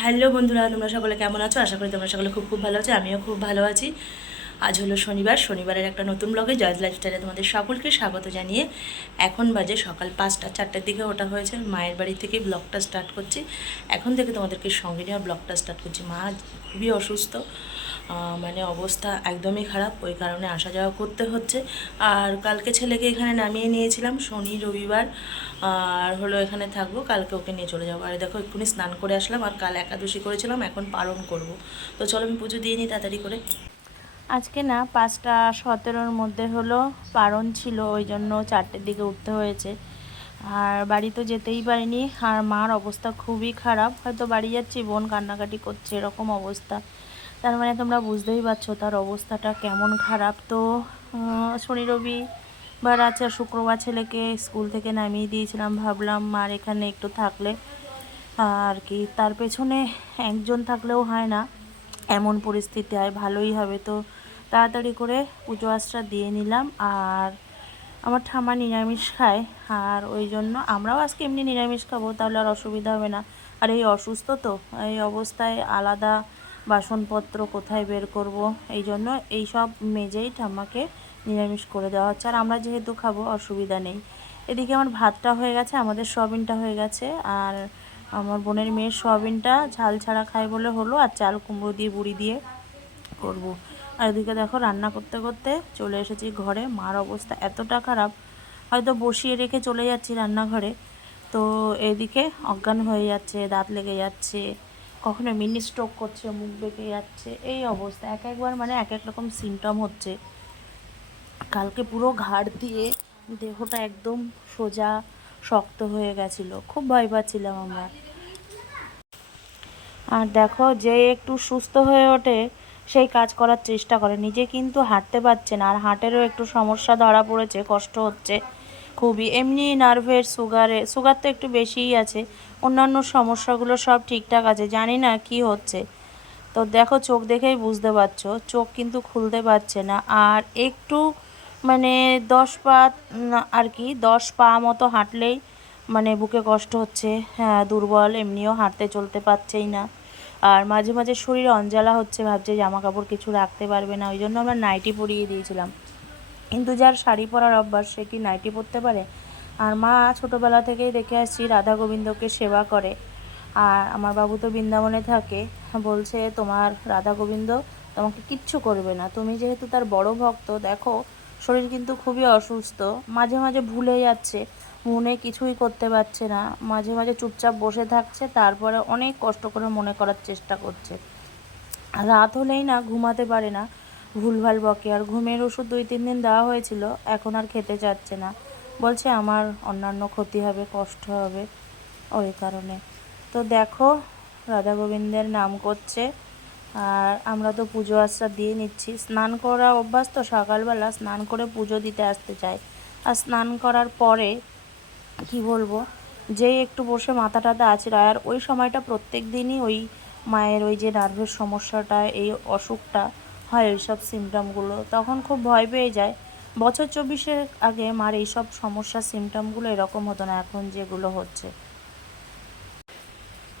Hello বন্ধুরা, তোমরা সকলে কেমন আছো? আশা করি তোমরা সকলে খুব ভালো আছো। আমিও খুব ভালো আছি। আজ হলো শনিবারের একটা নতুন ব্লগে জয়েস লাইফস্টাইলে তোমাদের সকলকে স্বাগত জানিয়ে এখন বাজে সকাল 5টা, 4টার দিকে ওঠা হয়েছে। মায়ের বাড়ি থেকে ব্লগটা স্টার্ট করছি। এখন থেকে তোমাদেরকে সঙ্গে নিয়ে ব্লগটা স্টার্ট করছি। মা খুবই অসুস্থ, মানে অবস্থা একদমই খারাপ, ওই কারণে আসা যাওয়া করতে হচ্ছে। আর কালকে ছেলেকে এখানে নামিয়ে নিয়েছিলাম, শনি রবিবার আর হলো এখানে থাকবো, কালকে ওকে নিয়ে চলে যাবো। আর দেখো এক্ষুনি স্নান করে আসলাম, আর কাল একাদশী করেছিলাম, এখন পালন করব। তো চলো আমি পুজো দিয়ে নিই তাড়াতাড়ি করে। আজকে না 5টা 17-র মধ্যে হলো পারণ ছিল, ওই জন্য 4টের দিকে উঠতে হয়েছে। আর বাড়ি তো যেতেই পারিনি, আর মার অবস্থা খুবই খারাপ। হয়তো বাড়ি যাচ্ছি, বোন কান্নাকাটি করছে, এরকম অবস্থা। তার মানে তোমরা বুঝতেই পারছো তার অবস্থাটা কেমন খারাপ। তো শনি রবিবার আছে, শুক্রবার ছেলেকে স্কুল থেকে নামিয়ে দিয়েছিলাম। ভাবলাম মার এখানে একটু থাকলে আর কি, তার পেছনে একজন থাকলেও হয় না, এমন পরিস্থিতি হয়, ভালোই হবে। তো তাড়াতাড়ি করে পুজো আশ্রা দিয়ে নিলাম। আর আমার ঠাম্মা নিরামিষ খায়, আর ওই জন্য আমরাও আজকে এমনি নিরামিষ খাবো, তাহলে আর অসুবিধা হবে না। আর এই অসুস্থ তো, এই অবস্থায় আলাদা বাসনপত্র কোথায় বের করব, এই জন্য এইসব মেজেই ঠাম্মাকে নিরামিষ করে দেওয়া হচ্ছে। আর আমরা যেহেতু খাবো, অসুবিধা নেই। এদিকে আমার ভাতটা হয়ে গেছে, আমাদের সয়াবিনটা হয়ে গেছে, আর আমার বোনের মেয়ের সয়াবিনটা ঝাল ছাড়া খায় বলে হলো, আর চাল কুমড়ো দিয়ে বড়ি দিয়ে করব। আর এদিকে দেখো রান্না করতে করতে চলে এসেছি ঘরে। মার অবস্থা এতটা খারাপ, হয়তো বসিয়ে রেখে চলে যাচ্ছি রান্নাঘরে, তো এদিকে অজ্ঞান হয়ে যাচ্ছে, দাঁত লেগে যাচ্ছে, কখনো মিনি স্ট্রোক করছে, মুখ বেঁকে যাচ্ছে, এই অবস্থা একবার মানে এক এক রকম সিমটম হচ্ছে। কালকে পুরো ঘাড় দিয়ে দেহটা একদম সোজা শক্ত হয়ে গেছিলো, খুব ভয় পাচ্ছিলাম আমরা। আর দেখো, যে একটু সুস্থ হয়ে ওঠে সেই কাজ করার চেষ্টা করে, নিজে কিন্তু হাঁটতে পারছে না। আর হার্টেরও একটু সমস্যা ধরা পড়েছে, কষ্ট হচ্ছে খুবই। এমনি নার্ভের, সুগার তো একটু বেশিই আছে, অন্যান্য সমস্যাগুলো সব ঠিকঠাক আছে, জানি না কি হচ্ছে। তো দেখো চোখ দেখেই বুঝতে পারছো, চোখ কিন্তু খুলতে পারছে না। আর একটু মানে 10 পা আর কি 10 পা মতো হাঁটলেই মানে বুকে কষ্ট হচ্ছে। হ্যাঁ, দুর্বল, এমনিও হাঁটতে চলতে পারছেই না। আর মাঝে মাঝে শরীরে অঞ্জালা হচ্ছে, ভাবছে জামা কাপড় কিছু রাখতে পারবে না, ওই জন্য আমরা নাইটি পরিয়ে দিয়েছিলাম। কিন্তু যার শাড়ি পরার অভ্যাস, সে কি নাইটি পরতে পারে? আর মা ছোটোবেলা থেকেই দেখে আসছি রাধা গোবিন্দকে সেবা করে। আর আমার বাবু তো বৃন্দাবনে থাকে, বলছে তোমার রাধা গোবিন্দ তোমাকে কিচ্ছু করবে না, তুমি যেহেতু তার বড় ভক্ত। দেখো শরীর কিন্তু খুবই অসুস্থ, মাঝে মাঝে ভুলে যাচ্ছে, মনে কিছুই করতে পারছে না, মাঝে মাঝে চুপচাপ বসে থাকছে, তারপরে অনেক কষ্ট করে মনে করার চেষ্টা করছে। রাত হলেই না ঘুমাতে পারে না, ভুলভাল বকে। আর ঘুমের ওষুধ 2-3 দিন দেওয়া হয়েছিল, এখন আর খেতে চাচ্ছে না, বলছে আমার অন্যান্য ক্ষতি হবে, কষ্ট হবে, ওই কারণে। তো দেখো রাধা গোবিন্দের নাম করছে, আর আমরা তো পুজো আশ্রা দিয়ে নিচ্ছি। স্নান করা অভ্যাস তো, সকালবেলা স্নান করে পুজো দিতে আসতে চাই। আর স্নান করার পরে কি বলবো, যেই একটু বসে মাথা টাথা আঁচড়ায়, আর ওই সময়টা প্রত্যেক দিনই ওই মায়ের ওই যে নার্ভের সমস্যাটা, এই অসুখটা হয়, ওই সব সিমটমগুলো, তখন খুব ভয় পেয়ে যায়। বছর 24-এর আগে মার এইসব সমস্যার সিমটমগুলো এরকম হতো না, এখন যেগুলো হচ্ছে।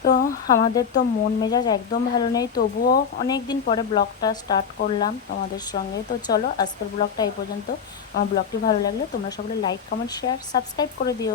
তো আমাদের তো মন মেজাজ একদম ভালো নেই, তবুও অনেক দিন পরে ব্লগটা স্টার্ট করলাম তোমাদের সঙ্গে। তো চলো আজকের ব্লগটা এই পর্যন্ত। আমার ব্লগটি ভালো লাগলে তোমরা সকলে লাইক, কমেন্ট, শেয়ার, সাবস্ক্রাইব করে দিও।